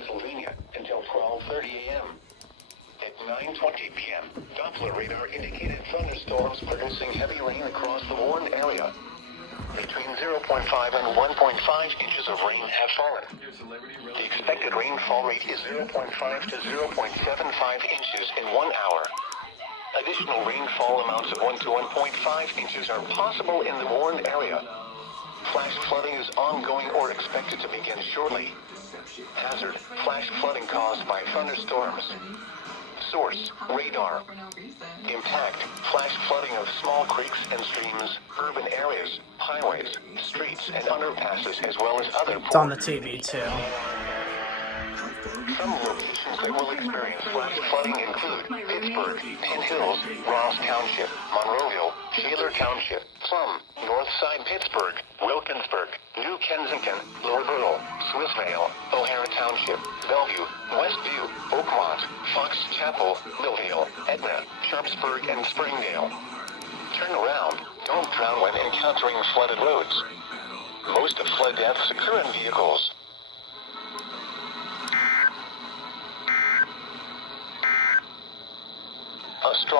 Pennsylvania until 12:30 a.m. At 9:20 p.m., Doppler radar indicated thunderstorms producing heavy rain across the warned area. Between 0.5 and 1.5 inches of rain have fallen. The expected rainfall rate is 0.5 to 0.75 inches in 1 hour. Additional rainfall amounts of 1 to 1.5 inches are possible in the warned area. Flash flooding is ongoing or expected to begin shortly. Hazard: flash flooding caused by thunderstorms. Source: radar. Impact: flash flooding of small creeks and streams, urban areas, highways, streets, and underpasses, as well as other... It's on the TV too. Some locations that will experience flash flooding include Pittsburgh, Penn Hills, Ross Township, Monroeville, Shaler Township, Plum, Northside Pittsburgh, Wilkinsburg, New Kensington, Lower Borough, Swissvale, O'Hara Township, Bellevue, Westview, Oakmont, Fox Chapel, Millville, Etna, Sharpsburg, and Springdale. Turn around. Don't drown when encountering flooded roads. Most of flood deaths occur in vehicles. A strong